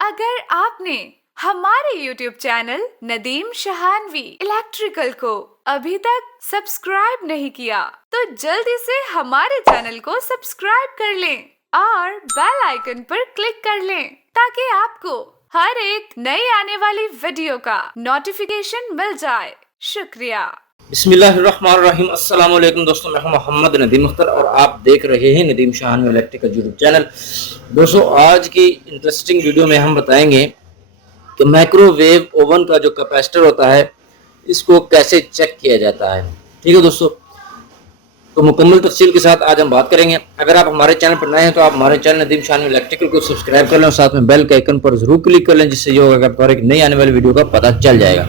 अगर आपने हमारे YouTube चैनल नदीम शहानवी इलेक्ट्रिकल को अभी तक सब्सक्राइब नहीं किया तो जल्दी से हमारे चैनल को सब्सक्राइब कर लें और बेल आइकन पर क्लिक कर लें ताकि आपको हर एक नई आने वाली वीडियो का नोटिफिकेशन मिल जाए। शुक्रिया। बिस्मिल्लाहिर्रहमानिर्रहीम। अस्सलाम वालेकुम दोस्तों, मैं हूं मोहम्मद नदीम अख्तर और आप देख रहे हैं नदीम शहानवी इलेक्ट्रिकल यूट्यूब चैनल। दोस्तों, आज की इंटरेस्टिंग वीडियो में हम बताएंगे कि माइक्रोवेव ओवन का जो कैपेसिटर होता है इसको कैसे चेक किया जाता है। ठीक है दोस्तों, तो मुकम्मल तफसील के साथ आज हम बात करेंगे। अगर आप हमारे चैनल पर नए हैं तो आप हमारे चैनल नदीम शहानवी इलेक्ट्रिकल को सब्सक्राइब कर लें और साथ में बेल के आइकन पर जरूर क्लिक कर लें, जिससे ये होगा कि आपको हर एक नई आने वाली वीडियो का पता चल जाएगा।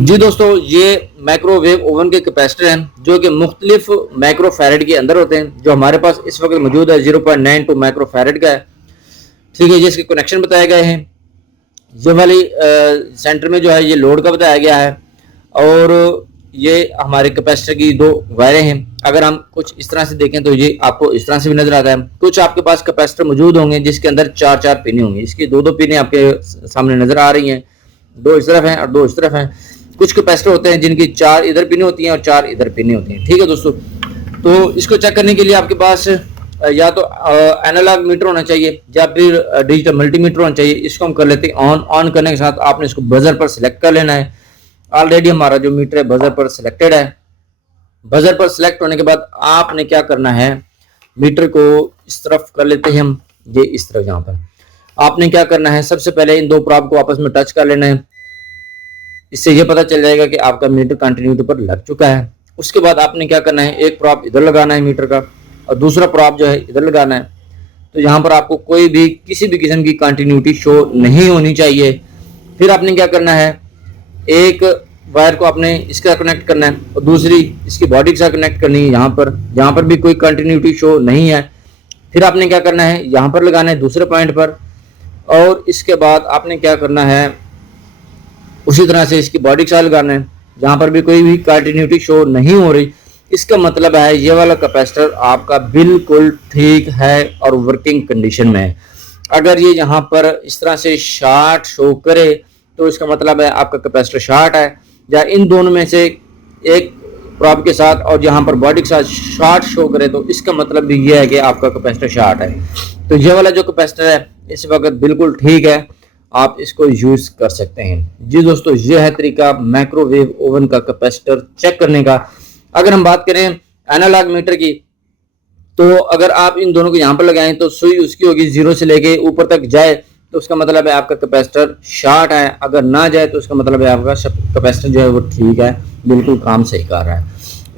जी दोस्तों, ये माइक्रोवेव ओवन के कैपेसिटर हैं जो कि मुख्तलिफ माइक्रोफैरड के अंदर होते हैं। जो हमारे पास इस वक्त मौजूद है 0.92 माइक्रोफैरड का है। ठीक है, जिसके कनेक्शन बताए गए हैं। ये वाली सेंटर में जो है ये लोड का बताया गया है और ये हमारे कैपेसिटर की दो वायरें हैं। अगर हम कुछ इस तरह से देखें तो ये आपको इस तरह से भी नजर आता है। कुछ आपके पास कैपेसिटर मौजूद होंगे जिसके अंदर चार चार पिनें होंगी। इसकी दो दो पिनें आपके सामने नजर आ रही हैं, दो इस तरफ हैं और दो इस तरफ हैं। कुछ कैपेसिटर होते हैं जिनकी चार इधर पिनें होती हैं और चार इधर पिनें होती हैं। ठीक है दोस्तों, तो इसको चेक करने के लिए आपके पास या तो एनालॉग मीटर होना चाहिए या फिर डिजिटल मल्टीमीटर होना चाहिए। इसको हम कर लेते हैं ऑन करने के साथ आपने इसको बजर पर सिलेक्ट कर लेना है। ऑलरेडी हमारा जो मीटर है बजर पर सिलेक्टेड है। बजर पर सिलेक्ट होने के बाद आपने क्या करना है, मीटर को इस तरफ कर लेते हैं हम, ये इस तरफ। यहाँ पर आपने क्या करना है, सबसे पहले इन दो प्रॉब को आपस में टच कर लेना है। इससे ये पता चल जाएगा कि आपका मीटर कंटिन्यूटी पर लग चुका है। उसके बाद आपने क्या करना है, एक प्रॉब इधर लगाना है मीटर का और दूसरा प्रॉब जो है इधर लगाना है। तो यहाँ पर आपको कोई भी किसी भी किस्म की कंटिन्यूटी शो नहीं होनी चाहिए। फिर आपने क्या करना है, एक वायर को आपने इसका कनेक्ट करना है और दूसरी इसकी बॉडी के साथ कनेक्ट करनी है। यहाँ पर भी कोई कंटिन्यूटी शो नहीं है। फिर आपने क्या करना है, यहाँ पर लगाना है दूसरे पॉइंट पर और इसके बाद आपने क्या करना है, उसी तरह से इसकी बॉडी के साथ लगाना है। यहाँ पर भी कोई भी कंटिन्यूटी शो नहीं हो रही। इसका मतलब है ये वाला कैपेसिटर आपका बिल्कुल ठीक है और वर्किंग कंडीशन में है। अगर ये यहाँ पर इस तरह से शॉर्ट शो करे तो इसका मतलब है आपका कैपेसिटर शॉर्ट है, या इन दोनों में से एक प्रॉब के साथ और यहाँ पर बॉडी के साथ शॉर्ट शो करे तो इसका मतलब भी ये है कि आपका कैपेसिटर शॉर्ट है। तो ये वाला जो कैपेसिटर है इस वक्त बिल्कुल ठीक है, आप इसको यूज कर सकते हैं। जी दोस्तों, ये है तरीका माइक्रोवेव ओवन का कैपेसिटर चेक करने का। अगर हम बात करें एनालॉग मीटर की, तो अगर आप इन दोनों को यहाँ पर लगाएं तो सुई उसकी होगी 0 से लेके ऊपर तक जाए तो उसका मतलब है आपका कैपेसिटर शॉर्ट है। अगर ना जाए तो उसका मतलब है आपका कैपेसिटर जो है वो ठीक है, बिल्कुल काम सही कर रहा है।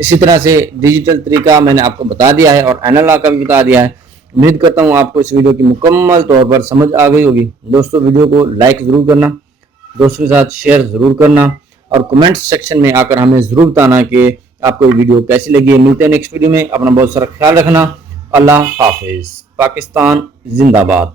इसी तरह से डिजिटल तरीका मैंने आपको बता दिया है और एनालॉग का भी बता दिया है। उम्मीद करता हूँ आपको इस वीडियो की मुकम्मल तौर पर समझ आ गई होगी। दोस्तों, वीडियो को लाइक ज़रूर करना, दोस्तों के साथ शेयर ज़रूर करना और कमेंट सेक्शन में आकर हमें ज़रूर बताना कि आपको ये वीडियो कैसी लगी है। मिलते हैं नेक्स्ट वीडियो में। अपना बहुत सारा ख्याल रखना। अल्लाह हाफिज़। पाकिस्तान जिंदाबाद।